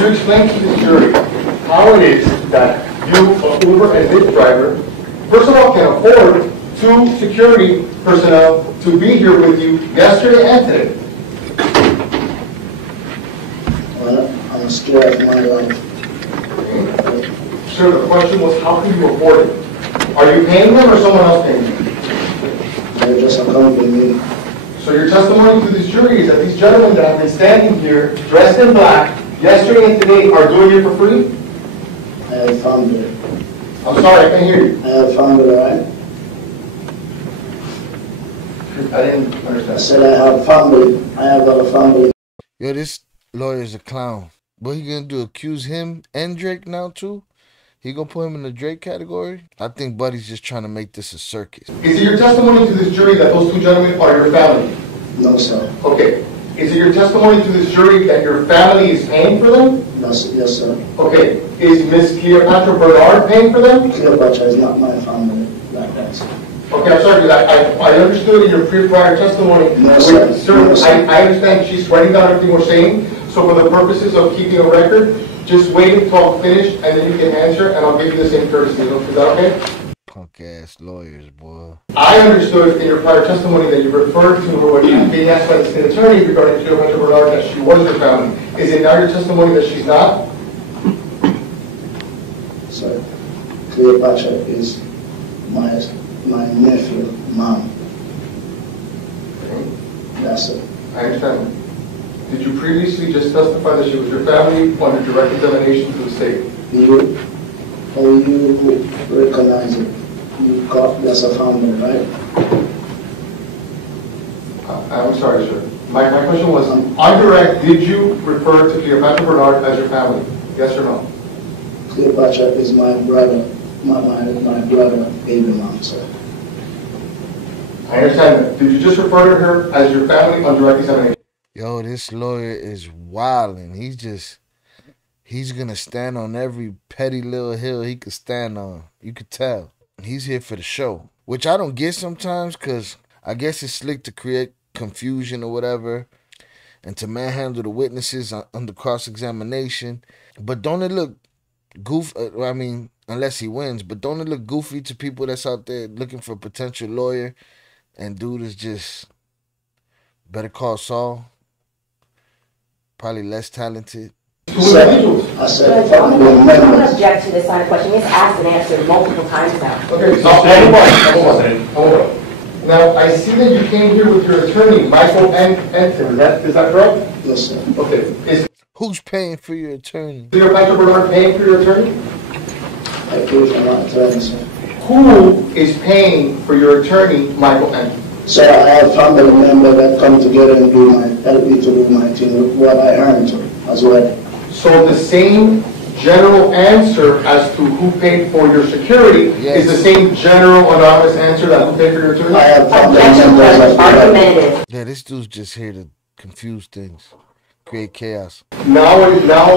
you explain to the jury how it is that you, an Uber and Lyft driver, first of all, can afford 2 security personnel to be here with you yesterday and today? Well, I'm scared of my life. Okay. Sir, the question was, how can you afford it? Are you paying them or someone else paying them? They're just accompanying me. So your testimony to this jury is that these gentlemen that have been standing here, dressed in black, yesterday and today, are doing it for free? I have family. I'm sorry, I can't hear you. I have family, right? I didn't understand. I said I have family. I have a family. Yo, this lawyer's a clown. What he gonna do, accuse him and Drake now too? He gonna put him in the Drake category? I think Buddy's just trying to make this a circus. Is it your testimony to this jury that those 2 gentlemen are your family? No, sir. Okay. Is it your testimony to this jury that your family is paying for them? No, sir. Yes, sir. Okay. Is Miss Cleopatra Bernard paying for them? Cleopatra is not my family. Like that, sir. Okay, I'm sorry, because I understood in your prior testimony. No, sir. Sir, No, sir. I understand she's writing down everything we're saying. So for the purposes of keeping a record, just wait until I'm finished and then you can answer and I'll give you the same courtesy. Is that okay? Punk ass lawyers, boy. I understood in your prior testimony that you referred to her when she was being asked by the state attorney regarding Cleopatra Bernard that she was your family. Is it now your testimony that she's not? Sir, Cleopatra is my nephew, mom. Okay. That's it. I understand. Did you previously just testify that she was your family under direct examination to the state? You recognize it. You got that's a family, right? I'm sorry, sir. My question was, on direct, did you refer to Cleopatra Bernard as your family? Yes or no? Cleopatra is my brother, my brother, baby mom, sir. I understand that. Did you just refer to her as your family on direct examination? Yo, this lawyer is wilding. He's gonna stand on every petty little hill he could stand on. You could tell. He's here for the show, which I don't get sometimes because I guess it's slick to create confusion or whatever and to manhandle the witnesses under cross-examination. But don't it look goofy? I mean, unless he wins, but don't it look goofy to people that's out there looking for a potential lawyer and dude is just Better Call Saul? Probably less talented. I said family members. I don't object to this kind of question. It's asked and answered multiple times now. Okay, so hold on. Now, I see that you came here with your attorney, Michael Anton. Is that correct? Yes, sir. Okay. Who's paying for your attorney? Is Cleopatra Bernard paying for your attorney? I pay for my attorney, sir. Who is paying for your attorney, Michael Anton? So I have family members that come together and help me to do my thing with what I earn as well. So the same general answer as to who paid for your security is the same general anonymous answer that who paid for your attorney? I have family Objection, members Judge. that Argumentative. Yeah, this dude's just here to confuse things, create chaos. Now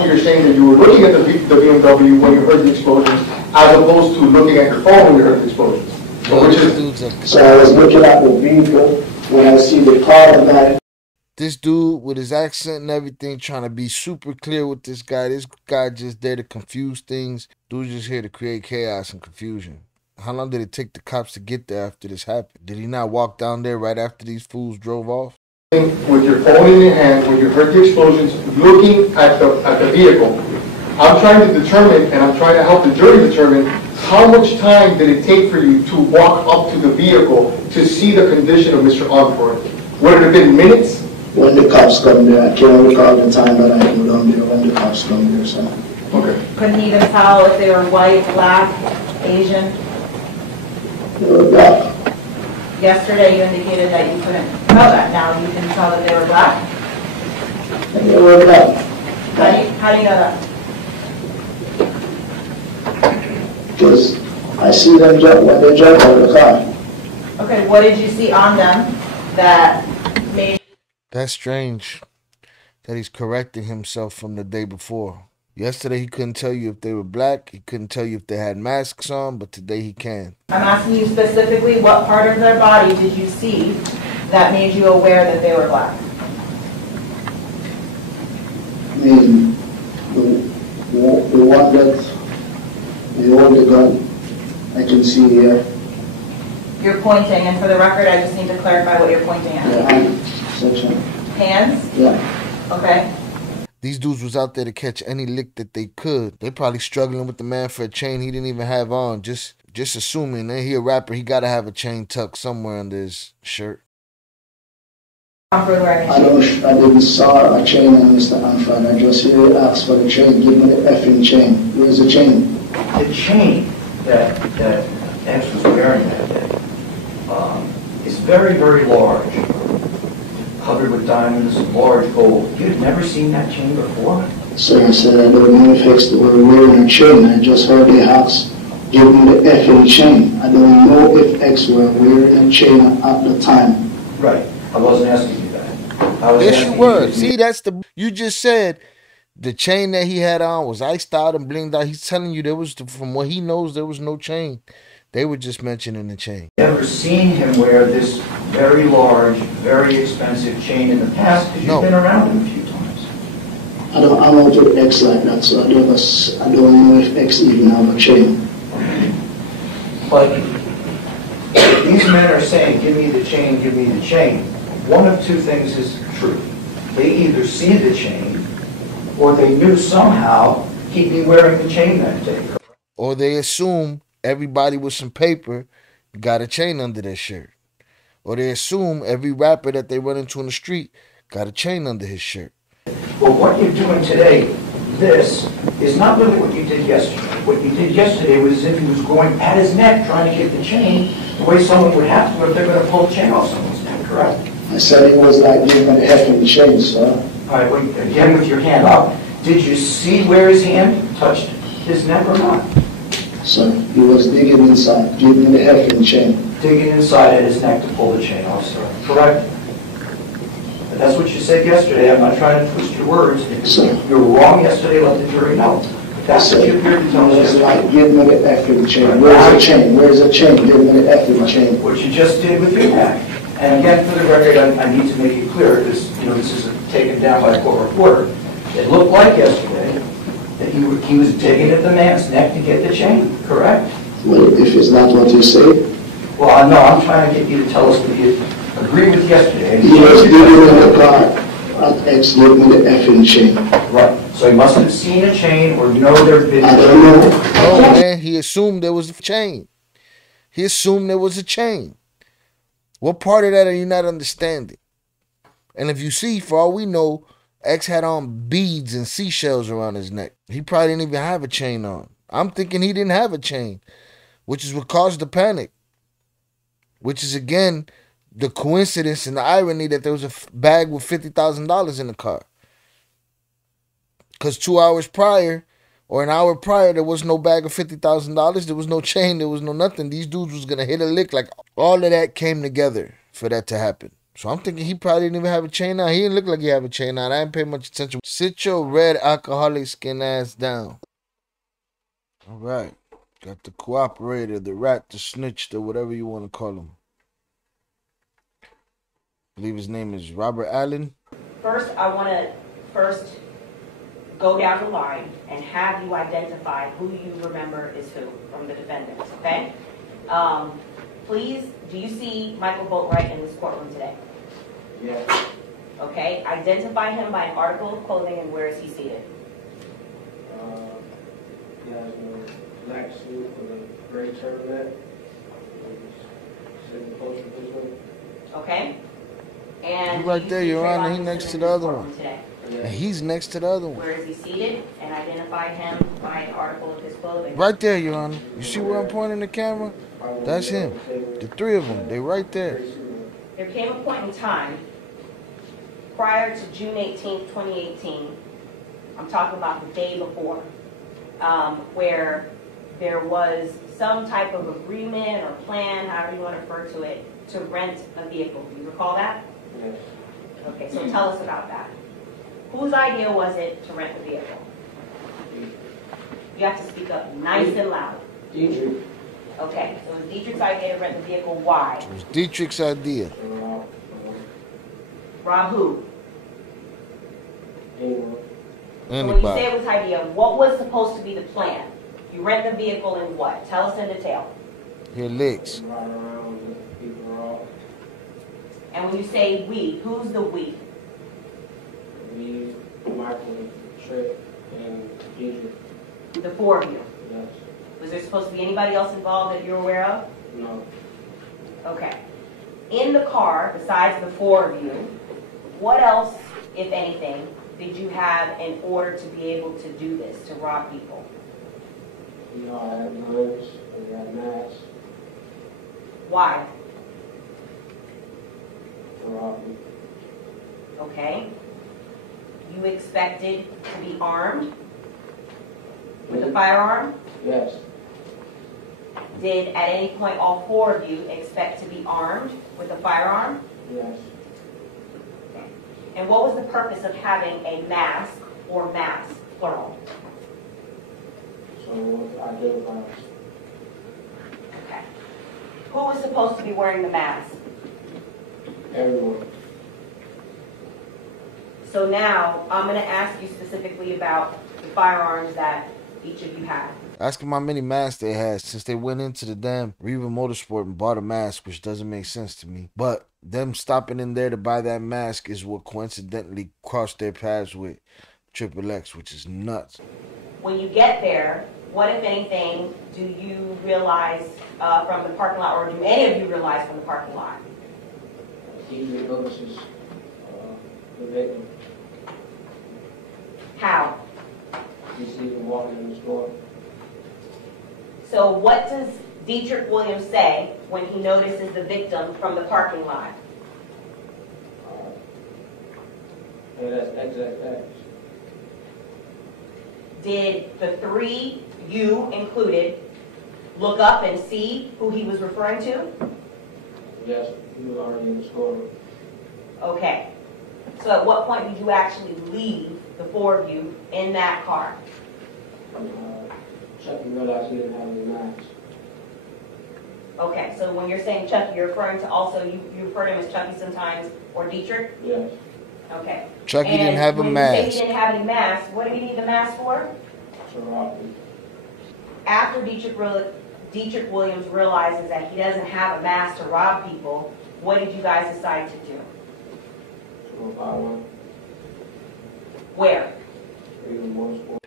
you're saying that you were looking at the BMW when you heard the explosions, as opposed to looking at your phone when you heard the explosions. So So I was looking at the vehicle when I see the car back. This dude with his accent and everything trying to be super clear with this guy. This guy just there to confuse things. Dude's just here to create chaos and confusion. How long did it take the cops to get there after this happened? Did he not walk down there right after these fools drove off? With your phone in your hand, when you heard the explosions, looking at the vehicle, I'm trying to determine, and I'm trying to help the jury determine, how much time did it take for you to walk up to the vehicle to see the condition of Mr. Onfroy? Would it have been minutes? When the cops come there, I can't recall the time that I go down there when the cops come there, so. Okay. Couldn't even tell if they were white, black, Asian. They were black. Yesterday you indicated that you couldn't tell that. Now you can tell that they were black. They were black. How do you know that? Because I see them jump when they jump out of the car. Okay, what did you see on them that made... That's strange that he's correcting himself from the day before. Yesterday he couldn't tell you if they were black, he couldn't tell you if they had masks on, but today he can. I'm asking you specifically, what part of their body did you see that made you aware that they were black? I mean, gun. I can see here. You're pointing, and for the record, I just need to clarify what you're pointing at. Yeah, hand section. Hands? Yeah. Okay. These dudes was out there to catch any lick that they could. They probably struggling with the man for a chain he didn't even have on. Just assuming that he a rapper, he gotta have a chain tucked somewhere under his shirt. I didn't saw a chain on Mr. Onfroy. I just hear he asked for the chain. Give me the effing chain. Where's the chain? The chain that X was wearing that day is very, very large, covered with diamonds, large gold. You'd never seen that chain before? So I said, I don't know if X were wearing a chain. I just heard he asked, give me the effing chain. I don't know if X were wearing a chain at the time. Right. I wasn't asking you that. Yes, you were. See, that's the... You just said the chain that he had on was iced out and blinged out. He's telling you there was, from what he knows, there was no chain. They were just mentioning the chain. Ever seen him wear this very large, very expensive chain in the past? Because you've been around him a few times. I'm out with X like that, so I don't know if X even have a chain. But these men are saying, give me the chain, give me the chain. One of two things is true. They either see the chain, or they knew somehow he'd be wearing the chain that day. Or they assume everybody with some paper got a chain under their shirt. Or they assume every rapper that they run into in the street got a chain under his shirt. Well, what you're doing today, this, is not really what you did yesterday. What you did yesterday was as if he was going at his neck trying to get the chain the way someone would have to if they're going to pull a chain off someone's neck, correct? I said it was like giving the effing chain, sir. All right, well, again with your hand up, did you see where his hand touched his neck or not? So he was digging inside, giving the effing chain. Digging inside at his neck to pull the chain off, sir. Correct? But that's what you said yesterday. I'm not trying to twist your words. If you're wrong yesterday, let the jury know. That's what you appeared to tell us yesterday. Like, give me the effing chain. Where's the chain? Where's the chain? Give me the effing chain. What you just did with your neck. And again, for the record, I need to make it clear, this is taken down by a court reporter. It looked like yesterday that he was digging at the man's neck to get the chain, correct? Well, if it's not what you say. Well, no, I'm trying to get you to tell us what you agree with yesterday. He was digging in the car. At X, give me the effing chain. Right. So he must have seen a chain or know there's been. I don't know. Oh man, he assumed there was a chain. He assumed there was a chain. What part of that are you not understanding? And if you see, for all we know, X had on beads and seashells around his neck. He probably didn't even have a chain on. I'm thinking he didn't have a chain, which is what caused the panic. Which is, again, the coincidence and the irony that there was a bag with $50,000 in the car. Because 2 hours prior, or an hour prior, there was no bag of $50,000. There was no chain. There was no nothing. These dudes was going to hit a lick. Like, all of that came together for that to happen. So I'm thinking he probably didn't even have a chain on. He didn't look like he had a chain on. I didn't pay much attention. Sit your red alcoholic skin ass down. All right. Got the cooperator, the rat, the snitch, or whatever you want to call him. I believe his name is Robert Allen. First, I want to go down the line and have you identify who you remember is who from the defendants, okay? Please, do you see Michael Boatwright in this courtroom today? Yes. Okay, identify him by an article of clothing and where is he seated? He has a black suit with a gray turtleneck. Sitting closer this way. Okay. And He right there, Your Honor. He next to the other one. Today? And he's next to the other one. Where is he seated? And identify him by an article of his clothing. Right there, Your Honor. You see where I'm pointing the camera? That's him. The three of them. They right there. There came a point in time prior to June 18th, 2018. I'm talking about the day before, where there was some type of agreement or plan, however you want to refer to it, to rent a vehicle. Do you recall that? Yes. Okay, so tell us about that. Whose idea was it to rent the vehicle? You have to speak up nice and loud. Dedrick. Okay, so it was Dedrick's idea to rent the vehicle. Why? It was Dedrick's idea. Rob who? Anyone. So when you say Anybody. it was idea, what was supposed to be the plan? You rent the vehicle in what? Tell us in detail. Here licks. Ride around with people off. And when you say we, who's the we? Me, Michael, Trip, and Dedrick. The four of you. Yes. Was there supposed to be anybody else involved that you're aware of? No. Okay. In the car, besides the four of you, what else, if anything, did you have in order to be able to do this, to rob people? You know, I had guns, I got masks, Why? to rob me. Okay. You expected to be armed with a firearm? Yes. Did at any point all four of you expect to be armed with a firearm? Yes. And what was the purpose of having a mask or masks, plural? So identify us. Okay. Who was supposed to be wearing the mask? Everyone. So now I'm going to ask you specifically about the firearms that each of you had. Ask them how many masks they had since they went into the damn Reva Motorsport and bought a mask, which doesn't make sense to me. But them stopping in there to buy that mask is what coincidentally crossed their paths with XXX, which is nuts. When you get there, what, if anything, do you realize from the parking lot, or do any of you realize from the parking lot? He notices the victim. How? He sees him walking in the store. So what does Dedrick Williams say when he notices the victim from the parking lot? And that's XXX. Did the three, you included, look up and see who he was referring to? Yes, he was already in the store. Okay. So at what point did you actually leave, the four of you, in that car? Chucky realized he didn't have any masks. Okay, so when you're saying Chucky, you're referring to also, you refer to him as Chucky sometimes, or Dedrick? Yes. Okay. Chucky didn't have a when you mask. say he didn't have any masks, what did he need the mask for? To rob me. After Dedrick Williams realizes that he doesn't have a mask to rob people, what did you guys decide to do? To go buy one. Where? Reva Motorsport.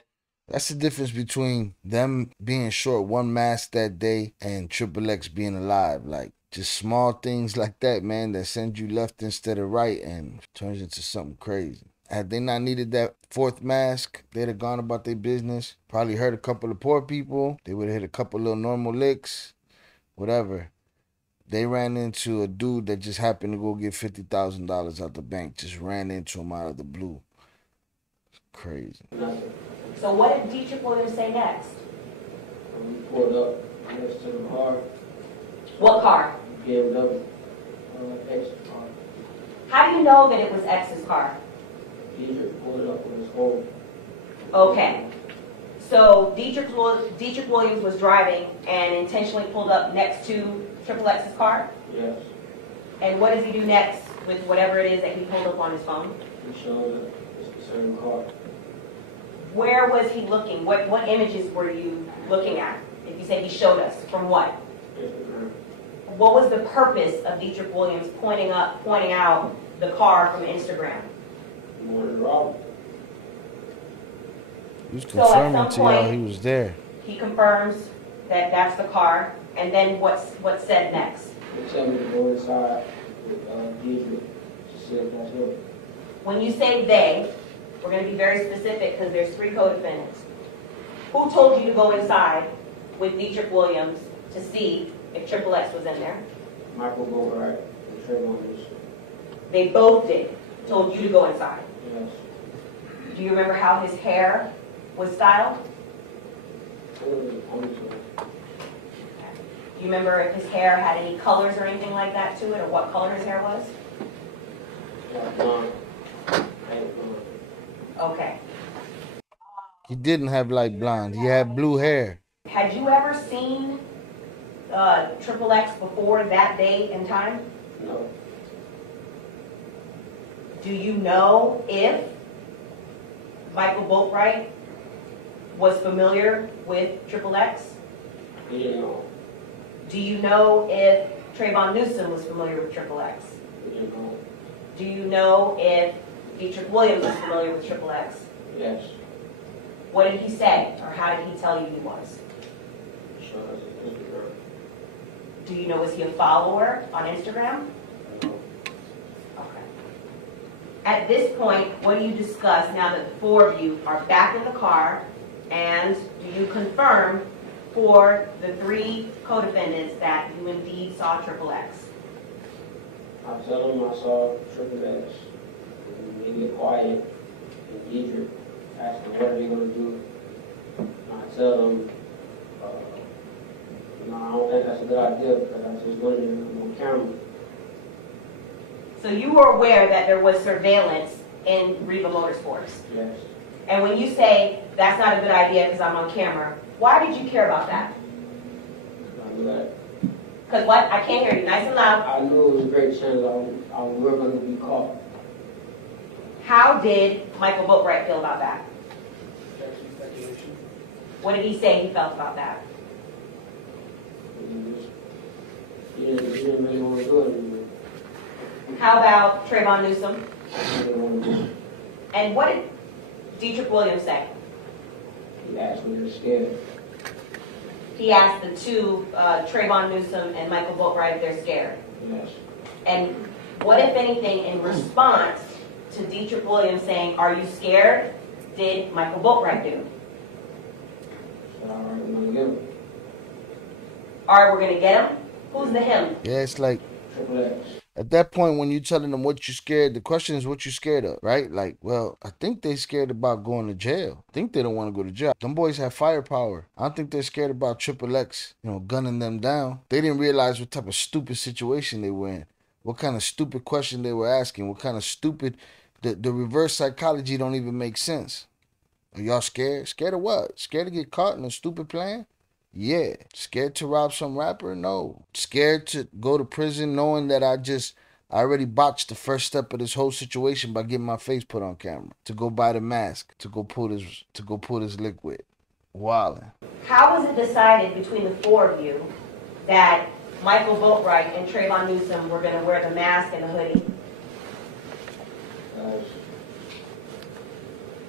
That's the difference between them being short one mask that day and XXX being alive. Like, just small things like that, man, that send you left instead of right and turns into something crazy. Had they not needed that fourth mask, they'd have gone about their business. Probably hurt a couple of poor people. They would have hit a couple little normal licks. Whatever. They ran into a dude that just happened to go get $50,000 out the bank. Just ran into him out of the blue. It's crazy. Nothing. So what did Dedrick Williams say next? When we pulled up next to the car, What car? BMW, X car. How do you know that it was X's car? Dedrick pulled it up with his phone. Okay. So Dedrick Williams was driving and intentionally pulled up next to XXX's car? Yes. And what does he do next with whatever it is that he pulled up on his phone? He showed that it's the same car. Where was he looking? What images were you looking at? If you say he showed us, from what? Instagram. What was the purpose of Dedrick Williams pointing out the car from Instagram? He wanted to rob me. He was So at confirming some to y'all point- he was there. He confirms that that's the car, and then what's said next? They tell me to go inside with Dedrick to see if that's him. When you say they, we're going to be very specific because there's three co-defendants. Who told you to go inside with Dedrick Williams to see if XXX was in there? Michael Boatwright and Trayvon Newsome. They both did. Told you to go inside. Yes. Do you remember how his hair was styled? It was a ponytail. Do you remember if his hair had any colors or anything like that to it, or what color his hair was? Blonde. Paint blonde. Okay. He didn't have light blonde. He had blue hair. Had you ever seen XXX before that date and time? No. Do you know if Michael Boatwright was familiar with XXX? He didn't know. Do you know if Trayvon Newsome was familiar with XXX? He didn't know. Do you know if Dedrick Williams was familiar with XXX? Yes. What did he say, or how did he tell you he was? Sure, that's a Instagram. Do you know, was he a follower on Instagram? No. Okay. At this point, what do you discuss now that the four of you are back in the car, and do you confirm for the three co-defendants that you indeed saw XXX? I tell him I saw XXX. And they get quiet. And Dedrick asked them, what are they going to do? And I tell them, no, I don't think that's a good idea because I just went in on camera. So you were aware that there was surveillance in Riva Motorsports. Yes. And when you say, that's not a good idea because I'm on camera, why did you care about that? I knew that. Because what? I can't hear you. Nice and loud. I knew it was a great chance I was going to be caught. How did Michael Boatwright feel about that? What did he say he felt about that? He didn't really want to do it anymore. How about Trayvon Newsome? He didn't want to do it. And what did Dedrick Williams say? He asked me to scared. He asked the two, Trayvon Newsome and Michael Boatwright, if they're scared. Yes. And what, if anything, in response to Dedrick Williams saying, are you scared, did Michael Boatwright do? So all right, I'm going to get him. All right, we're going to get him? Who's the him? Yeah, it's like XXX. at that point when you telling them what you scared, the question is what you scared of, right? Like, well, I think they scared about going to jail. I think they don't want to go to jail. Them boys have firepower. I don't think they're scared about XXX, gunning them down. They didn't realize what type of stupid situation they were in. What kind of stupid question they were asking. What kind of stupid, the reverse psychology don't even make sense. Are y'all scared? Scared of what? Scared to get caught in a stupid plan? Yeah. Scared to rob some rapper? No. Scared to go to prison knowing that I already botched the first step of this whole situation by getting my face put on camera. To go buy the mask. To go pull this liquid. Wildin'. How was it decided between the four of you that Michael Boatwright and Trayvon Newsome were going to wear the mask and the hoodie?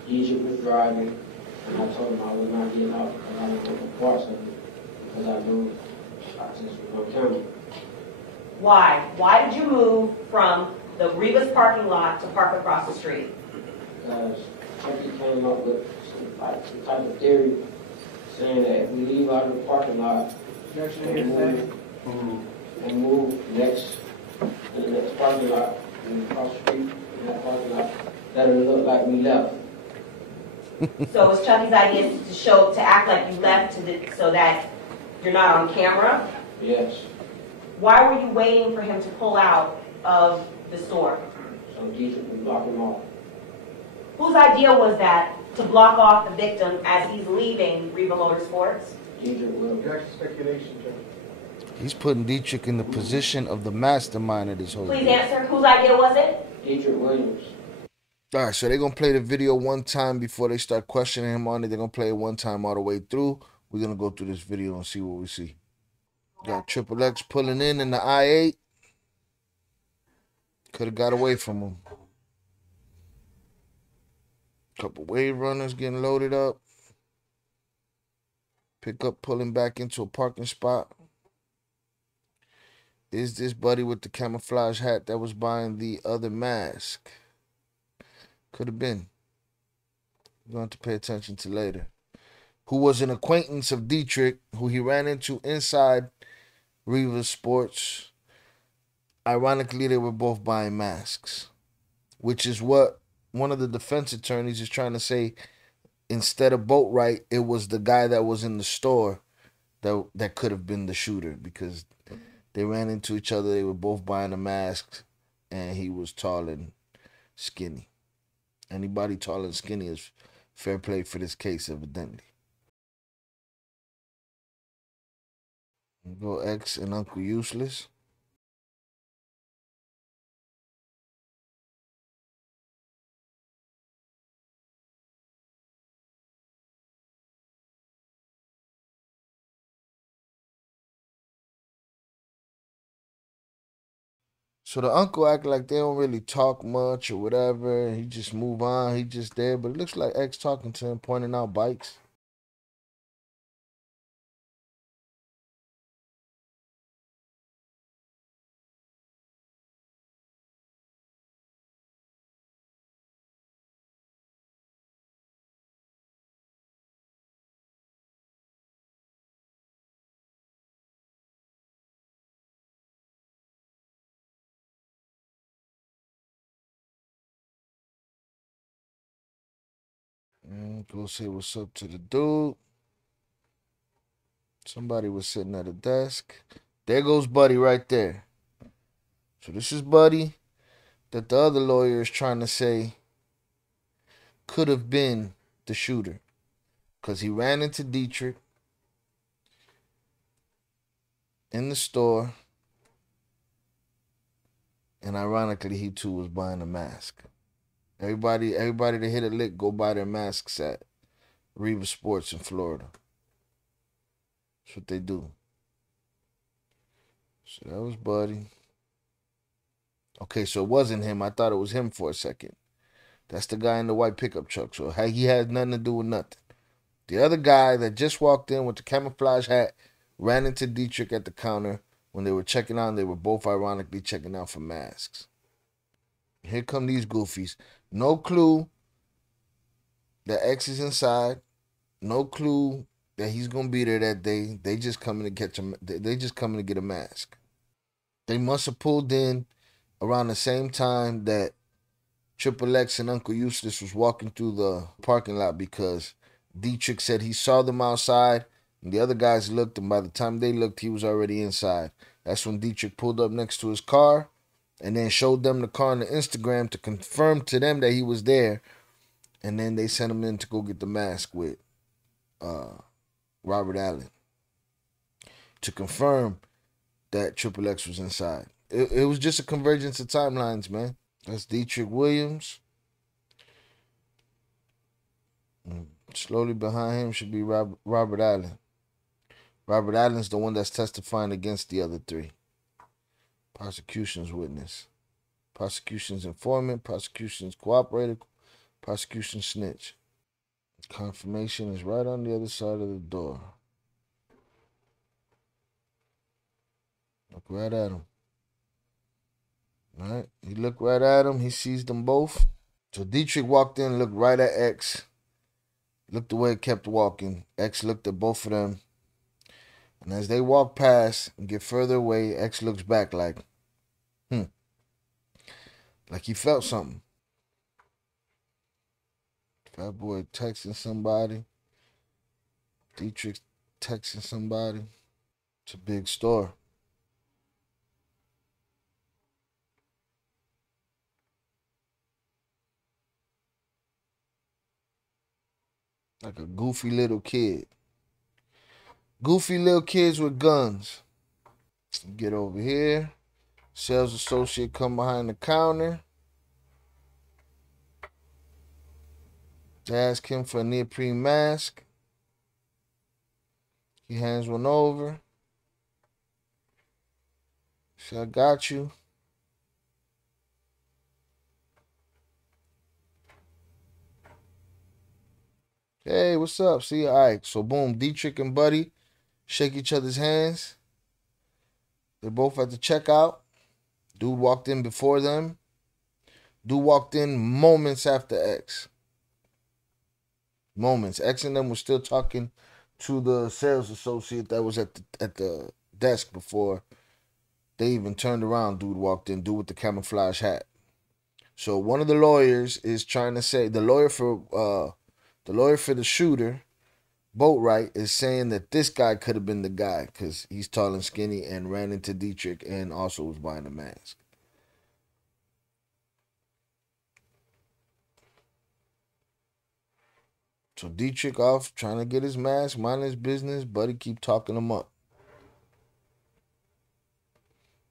Egypt was driving, and I told him I would not get out because I didn't want the parts of it, because I knew I just was on camera. Why? Why did you move from the Rivas parking lot to park across the street? Because Chucky came up with some type of theory saying that if we leave out of the parking lot and move next to the next parking lot and across the street in that parking lot, that it'll look like we left. So it was Chucky's idea to act like you left so that you're not on camera? Yes. Why were you waiting for him to pull out of the store? So Dedrick would block him off. Whose idea was that to block off the victim as he's leaving Riva Motorsports? Dedrick will. Speculation, Judge. He's putting Dedrick in the position of the mastermind of this whole Please thing. answer. Whose idea was it? Dedrick Williams. All right, so they're going to play the video one time before they start questioning him on it. They're going to play it one time all the way through. We're going to go through this video and see what we see. Got XXX pulling in the I-8. Could have got away from him. Couple wave runners getting loaded up. Pickup pulling back into a parking spot. Is this buddy with the camouflage hat that was buying the other mask? Could have been. You're going to have to pay attention to later. Who was an acquaintance of Dedrick, who he ran into inside Riva Sports. Ironically, they were both buying masks, which is what one of the defense attorneys is trying to say. Instead of Boatwright, it was the guy that was in the store that could have been the shooter, because they ran into each other. They were both buying a mask, and he was tall and skinny. Anybody tall and skinny is fair play for this case, evidently. Go X and Uncle Useless. So the uncle act like they don't really talk much or whatever. He just move on. He just there. But it looks like X talking to him, pointing out bikes. Go say what's up to the dude. Somebody was sitting at a desk. There goes Buddy right there. So this is Buddy that the other lawyer is trying to say could have been the shooter. Because he ran into Dedrick in the store. And ironically, he too was buying a mask. Everybody that hit a lick go buy their masks at Reva Sports in Florida. That's what they do. So that was Buddy. Okay, so it wasn't him. I thought it was him for a second. That's the guy in the white pickup truck. So he had nothing to do with nothing. The other guy that just walked in with the camouflage hat ran into Dedrick at the counter when they were checking out. And they were both ironically checking out for masks. Here come these goofies. No clue that X is inside. No clue that he's gonna be there that day. They just coming to catch him. They just coming to get a mask. They must have pulled in around the same time that Triple X and Uncle Eustace was walking through the parking lot, because Dedrick said he saw them outside and the other guys looked, and by the time they looked, he was already inside. That's when Dedrick pulled up next to his car and then showed them the car on the Instagram to confirm to them that he was there. And then they sent him in to go get the mask with Robert Allen to confirm that Triple X was inside. It was just a convergence of timelines, man. That's Dedrick Williams. Slowly behind him should be Robert Allen. Robert Allen's the one that's testifying against the other three. Prosecution's witness. Prosecution's informant. Prosecution's cooperator. Prosecution snitch. Confirmation is right on the other side of the door. Look right at him. All right? He looked right at him. He sees them both. So Dedrick walked in, looked right at X. Looked away, kept walking. X looked at both of them. And as they walk past and get further away, X looks back like, like he felt something. Fat boy texting somebody. Dedrick texting somebody. It's a big store. Like a goofy little kid. Goofy little kids with guns. Get over here. Sales associate come behind the counter. They ask him for a neoprene mask. He hands one over. Say, I got you. Hey, what's up? See you. All right, so boom, Dedrick and Buddy shake each other's hands. They're both at the checkout. Dude walked in before them. Dude walked in moments after X. Moments. X and them were still talking to the sales associate that was at the desk before they even turned around. Dude walked in. Dude with the camouflage hat. So one of the lawyers is trying to say, the lawyer for the shooter, Boatwright, is saying that this guy could have been the guy because he's tall and skinny and ran into Dedrick and also was buying a mask. So Dedrick off trying to get his mask, mind his business. Buddy keep talking him up.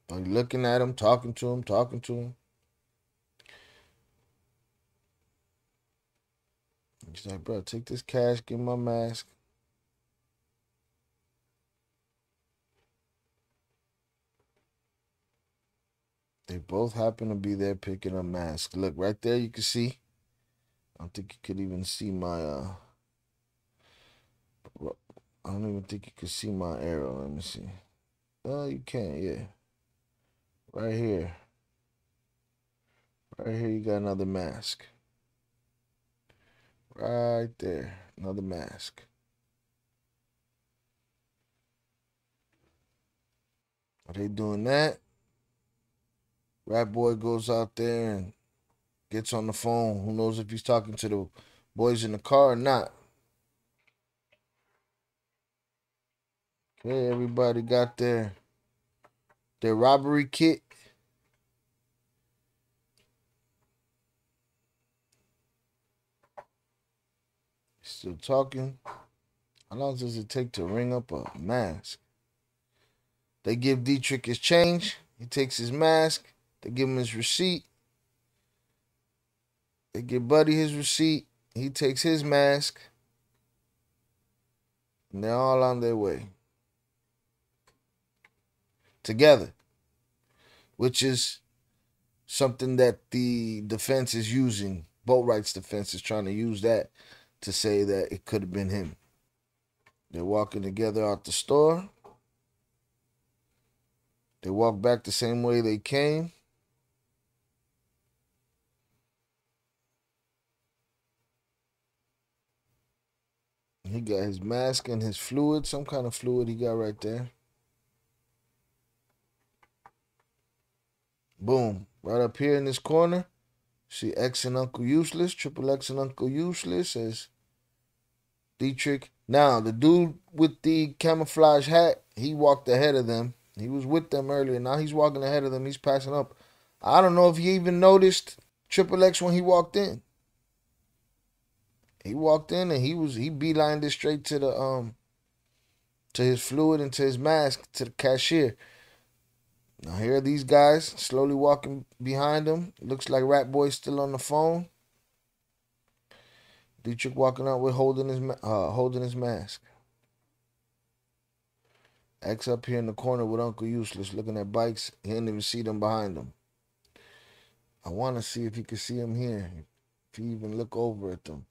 Buddy looking at him, talking to him. He's like, bro, take this cash, give me my mask. They both happen to be there picking up masks. Look, right there you can see. I don't think you could even see my, I don't even think you could see my arrow. Let me see. Oh, you can, yeah. Right here. Right here you got another mask. Right there. Another mask. Are they doing that? Rat boy goes out there and gets on the phone. Who knows if he's talking to the boys in the car or not. Okay, everybody got their robbery kit. Still talking. How long does it take to ring up a mask? They give Dedrick his change. He takes his mask. They give him his receipt. They give Buddy his receipt. He takes his mask. And they're all on their way. Together. Which is something that the defense is using. Boatwright's defense is trying to use that to say that it could have been him. They're walking together out the store. They walk back the same way they came. He got his mask and his fluid, some kind of fluid he got right there. Boom. Right up here in this corner, see X and Uncle Useless, Triple X and Uncle Useless as Dedrick. Now, the dude with the camouflage hat, he walked ahead of them. He was with them earlier. Now he's walking ahead of them. He's passing up. I don't know if he even noticed Triple X when he walked in. He walked in and he beelined it straight to the to his fluid and to his mask to the cashier. Now here are these guys slowly walking behind him. Looks like Rat Boy's still on the phone. Dedrick walking out with holding his mask. X up here in the corner with Uncle Useless looking at bikes. He didn't even see them behind him. I want to see if he can see them here. If he even look over at them.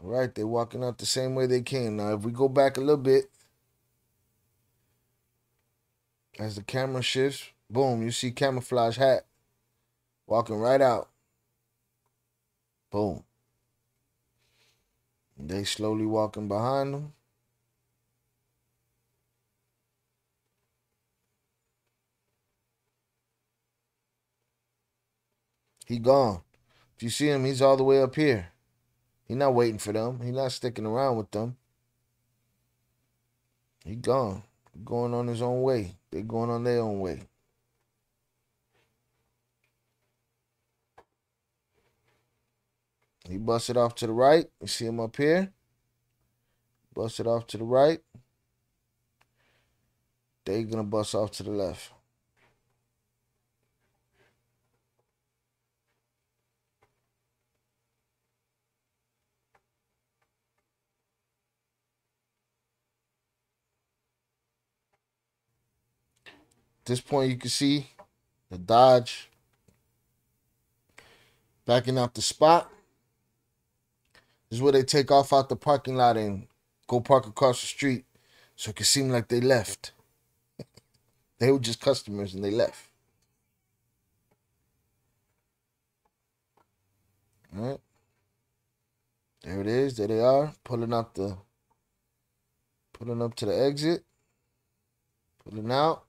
All right, they're walking out the same way they came. Now, if we go back a little bit, as the camera shifts, boom, you see camouflage hat walking right out. Boom. They slowly walking behind them. He gone. If you see him, he's all the way up here. He's not waiting for them. He's not sticking around with them. He gone. Going on his own way. They're going on their own way. He busted off to the right. You see him up here. Busted off to the right. They're going to bust off to the left. At this point, you can see the Dodge backing out the spot. This is where they take off out the parking lot and go park across the street so it can seem like they left. They were just customers and they left. All right. There it is. There they are. Pulling up to the exit. Pulling out.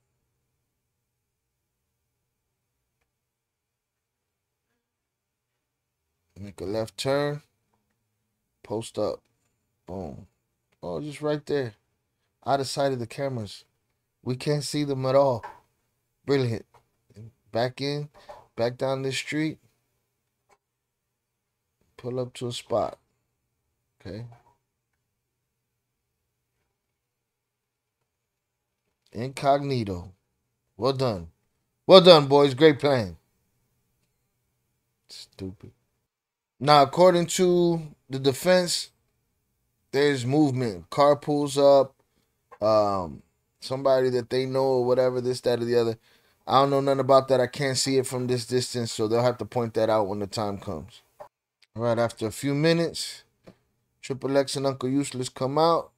Make a left turn. Post up. Boom. Oh, just right there. Out of sight of the cameras. We can't see them at all. Brilliant. Back in. Back down this street. Pull up to a spot. Okay. Incognito. Well done. Well done, boys. Great plan. Stupid. Now, according to the defense, there's movement. Car pulls up. somebody that they know or whatever, this, that, or the other. I don't know nothing about that. I can't see it from this distance, so they'll have to point that out when the time comes. All right, after a few minutes, Triple X and Uncle Useless come out.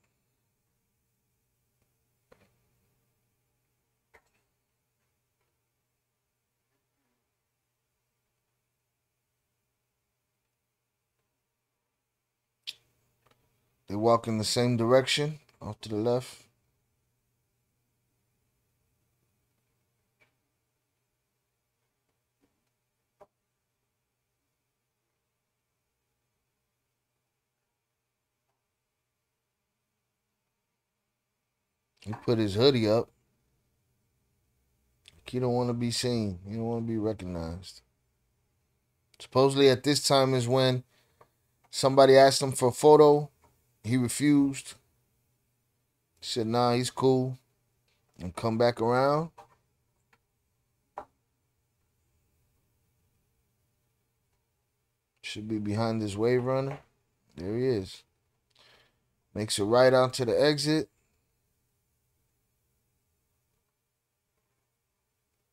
They walk in the same direction, off to the left. He put his hoodie up. He don't want to be seen. He don't want to be recognized. Supposedly at this time is when somebody asked him for a photo. He refused. He said, nah, he's cool. And come back around. Should be behind this wave runner. There he is. Makes a right out to the exit.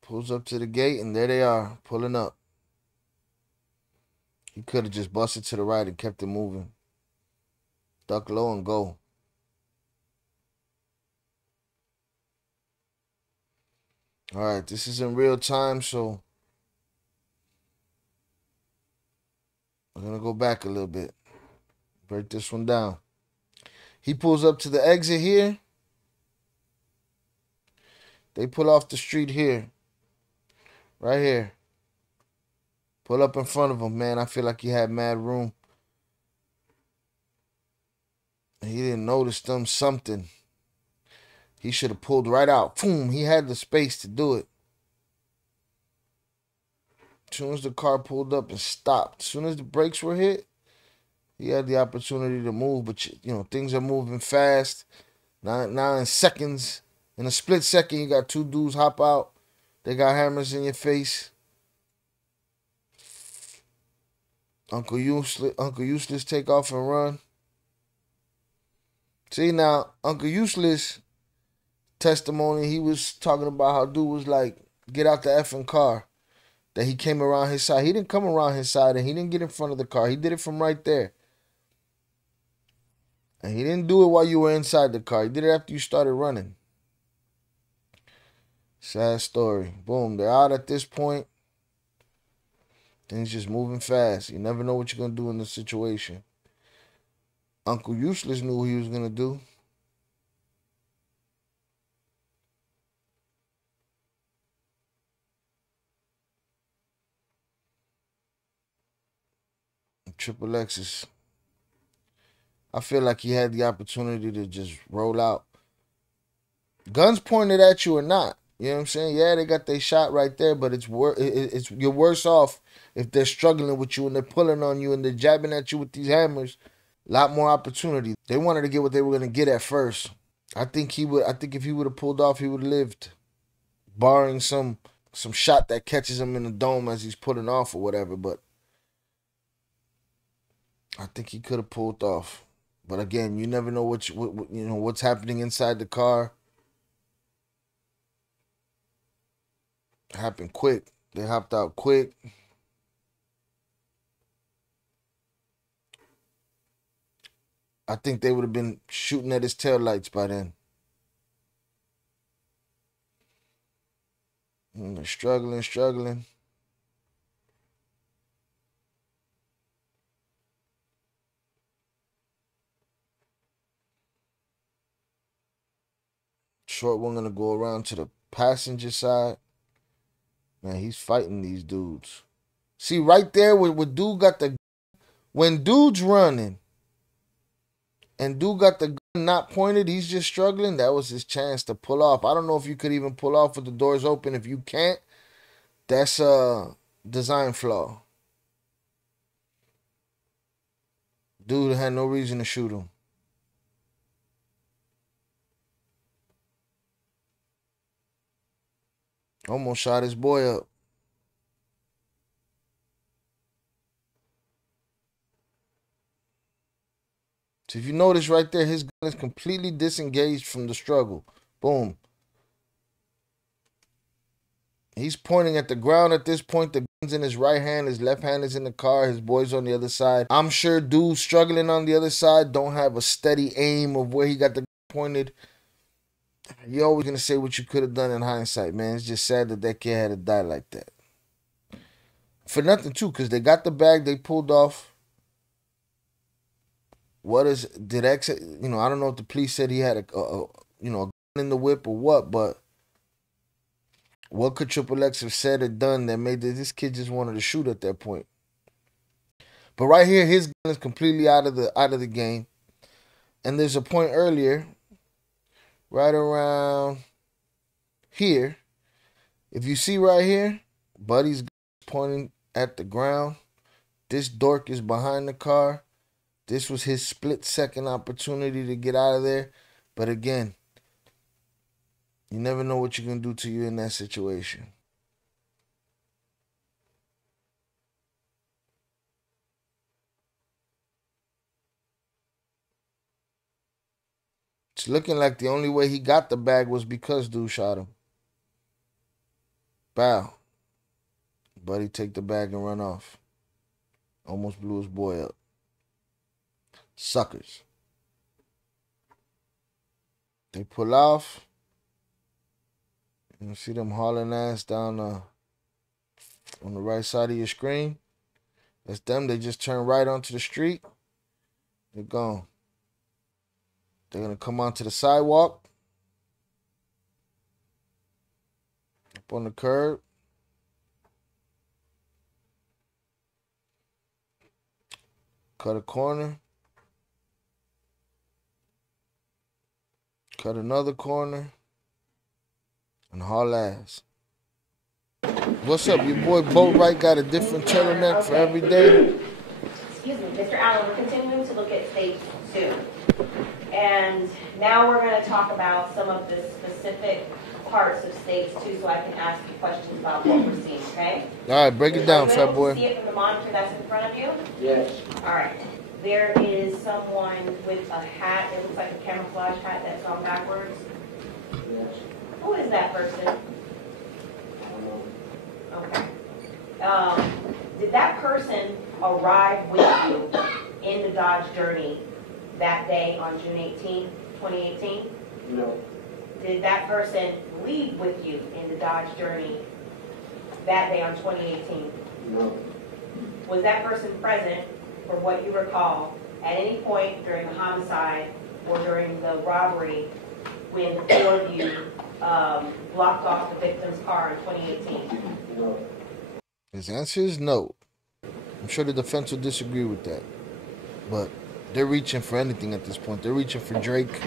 Pulls up to the gate, and there they are, pulling up. He could have just busted to the right and kept it moving. Duck low and go. All right, this is in real time, so I'm going to go back a little bit. Break this one down. He pulls up to the exit here. They pull off the street here. Right here. Pull up in front of him, man. I feel like he had mad room. He didn't notice them something. He should have pulled right out. Boom. He had the space to do it. As soon as the car pulled up and stopped, as soon as the brakes were hit, he had the opportunity to move. But, you know, things are moving fast. Now in seconds, in a split second, you got two dudes hop out. They got hammers in your face. Uncle Useless take off and run. See, now, Uncle Useless testimony, he was talking about how dude was like, get out the effing car. That he came around his side. He didn't come around his side and he didn't get in front of the car. He did it from right there. And he didn't do it while you were inside the car. He did it after you started running. Sad story. Boom, they're out at this point. Things just moving fast. You never know what you're going to do in the situation. Uncle Useless knew what he was going to do. Triple X is... I feel like he had the opportunity to just roll out. Guns pointed at you or not. You know what I'm saying? Yeah, they got their shot right there, but you're worse off if they're struggling with you and they're pulling on you and they're jabbing at you with these hammers. A lot more opportunity. They wanted to get what they were going to get at first. I think if he would have pulled off, he would have lived. Barring some shot that catches him in the dome as he's pulling off or whatever, but I think he could have pulled off. But again, you never know what's happening inside the car. It happened quick. They hopped out quick. I think they would have been shooting at his taillights by then. And they're struggling. Short one gonna go around to the passenger side. Man, he's fighting these dudes. See, right there with dude got the... When dude's running and dude got the gun not pointed, he's just struggling. That was his chance to pull off. I don't know if you could even pull off with the doors open. If you can't, that's a design flaw. Dude had no reason to shoot him. Almost shot his boy up. So if you notice right there, his gun is completely disengaged from the struggle. Boom. He's pointing at the ground at this point. The gun's in his right hand. His left hand is in the car. His boy's on the other side. I'm sure dudes struggling on the other side don't have a steady aim of where he got the gun pointed. You're always going to say what you could have done in hindsight, man. It's just sad that that kid had to die like that. For nothing, too, because they got the bag. They pulled off. I don't know if the police said he had a gun in the whip or what, but what could XXX have said or done that made this kid just wanted to shoot at that point? But right here, his gun is completely out of the game. And there's a point earlier, right around here. If you see right here, Buddy's gun is pointing at the ground. This dork is behind the car. This was his split-second opportunity to get out of there. But again, you never know what you're going to do to you in that situation. It's looking like the only way he got the bag was because dude shot him. Bow. Buddy take the bag and run off. Almost blew his boy up. Suckers. They pull off. You see them hauling ass down on the right side of your screen. That's them. They just turn right onto the street. They're gone. They're going to come onto the sidewalk. Up on the curb. Cut a corner. Cut another corner. And haul ass. What's up? Your boy Boatwright got a different turtleneck for every day. Excuse me, Mr. Allen, we're continuing to look at stage 2. And now we're going to talk about some of the specific parts of stage 2 so I can ask you questions about what we're seeing, okay? All right, break it down, fat boy. Can you see it from the monitor that's in front of you? Yes. All right. There is someone with a hat. It looks like a camouflage hat that's on backwards. Yes. Who is that person? I don't know. Okay. Did that person arrive with you in the Dodge Journey that day on June 18, 2018? No. Did that person leave with you in the Dodge Journey that day on 2018? No. Was that person present, for what you recall, at any point during the homicide or during the robbery when the four of you blocked off the victim's car in 2018? No. His answer is no. I'm sure the defense will disagree with that. But they're reaching for anything at this point. They're reaching for Drake.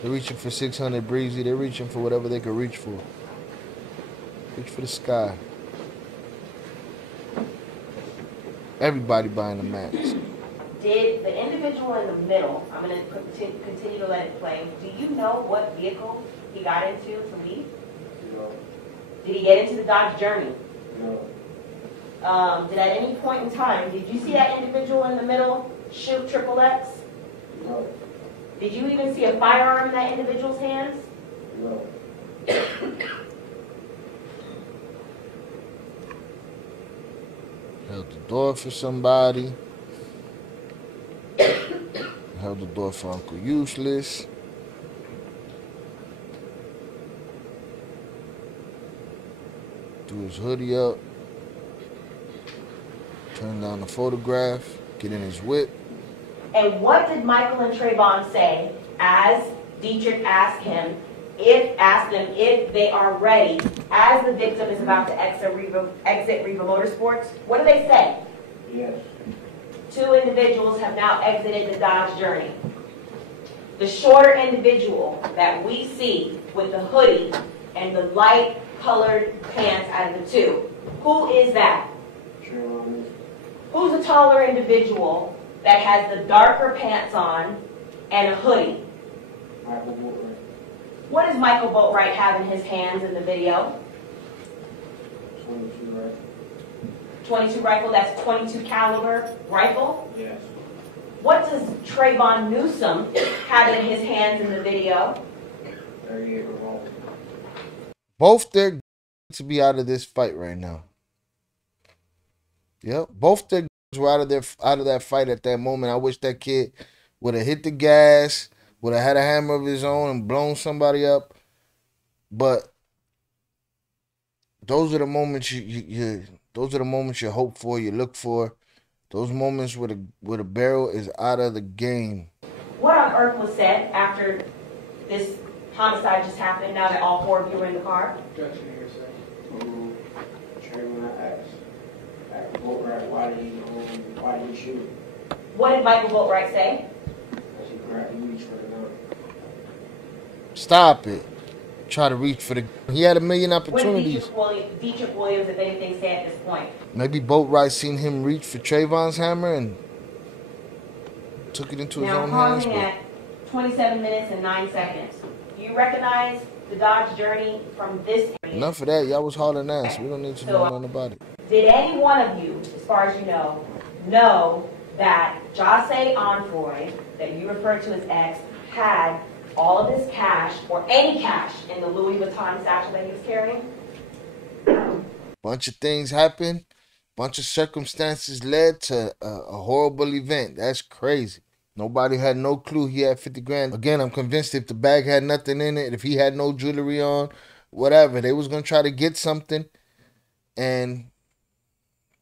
They're reaching for 600 Breezy. They're reaching for whatever they could reach for. Reach for the sky. Everybody buying the max. Did the individual in the middle, I'm going to continue to let it play, do you know what vehicle he got into to leave? No. Did he get into the Dodge Journey? No. Did at any point in time, did you see that individual in the middle shoot XXX? No. Did you even see a firearm in that individual's hands? No. Held the door for somebody. Held the door for Uncle Useless. Threw his hoodie up. Turned down the photograph. Get in his whip. And what did Michael and Trayvon say as Dedrick asked them if they are ready as the victim is about to exit Riva Motorsports? What do they say? Yes. 2 individuals have now exited the Dodge Journey. The shorter individual that we see with the hoodie and the light colored pants out of the 2, who is that? Trayvon Newsome. Who's the taller individual that has the darker pants on and a hoodie? Michael Boatwright. What does Michael Boatwright have in his hands in the video? 22 rifle. 22 rifle, that's 22 caliber rifle. Yes. What does Trayvon Newsome have in his hands in the video? 38 revolver. Both their to be out of this fight right now. Yep, both their were out of that fight at that moment. I wish that kid would have hit the gas, would have had a hammer of his own and blown somebody up. But those are the moments those are the moments you hope for, you look for. Those moments where the barrel is out of the game. What on earth was said after this homicide just happened, now that all 4 of you were in the car? Objection, Chairman, I asked Boatwright, why did he shoot? What did Michael Boatwright say? He reached for the gun. Stop it. Try to reach for the... He had a million opportunities. What did Dedrick Williams, if anything, say at this point? Maybe Boatwright seen him reach for Trayvon's hammer and took it into his own hands. Now, at 27 minutes and 9 seconds, do you recognize the Dodge journey from this area? Enough of that. Y'all was hauling ass. We don't need to know nothing about it. Did any one of you, as far as you know that Jahseh Onfroy, that you referred to as X, had all of this cash, or any cash, in the Louis Vuitton satchel that he was carrying? Bunch of things happened. Bunch of circumstances led to a horrible event. That's crazy. Nobody had no clue he had 50 grand. Again, I'm convinced if the bag had nothing in it, if he had no jewelry on, whatever, they was going to try to get something, and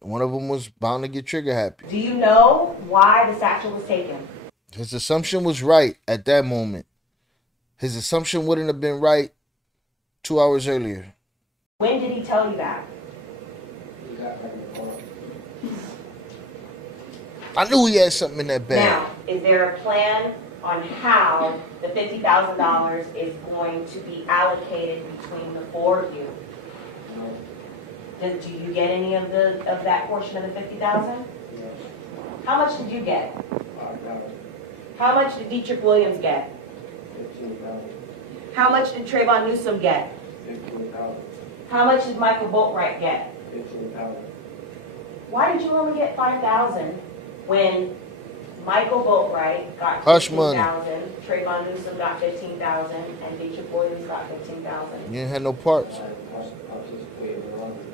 one of them was bound to get trigger happy. Do you know why the satchel was taken? His assumption was right at that moment. His assumption wouldn't have been right 2 hours earlier. When did he tell you that? He got back in the car. I knew he had something in that bag. Now, is there a plan on how the $50,000 is going to be allocated between the 4 of you? No. Do you get any of that portion of the $50,000? Yes. How much did you get? $5. How much did Dedrick Williams get? $15,000. How much did Trayvon Newsome get? $15,000. How much did Michael Boatwright get? $15,000. Why did you only get $5,000 when Michael Boatwright got Hush money. $15,000, Trayvon Newsome got $15,000, and Dedrick Williams got $15,000? You didn't have no parts. I participated in robbery.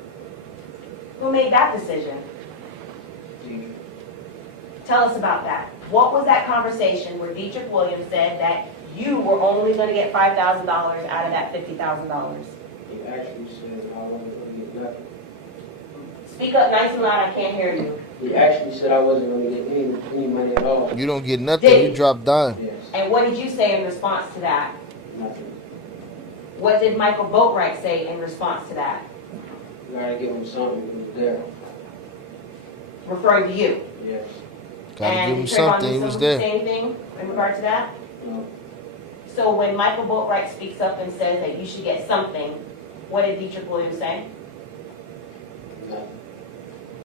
Who made that decision? Dedrick. Tell us about that. What was that conversation where Dedrick Williams said that you were only going to get $5,000 out of that $50,000? He actually said I wasn't going to get nothing. Speak up nice and loud, I can't hear you. He actually said I wasn't going to get any money at all. You don't get nothing, Did you he? drop dime. Yes, And what did you say in response to that? nothing. What did Michael Boatwright say in response to that? You gotta give him something. He was there. Referring to you. Yes. Gotta give him Trayvon something, he Newsome was there. say anything in regard to that? No. So when Michael Boatwright speaks up and says that you should get something, what did Dedrick Williams say?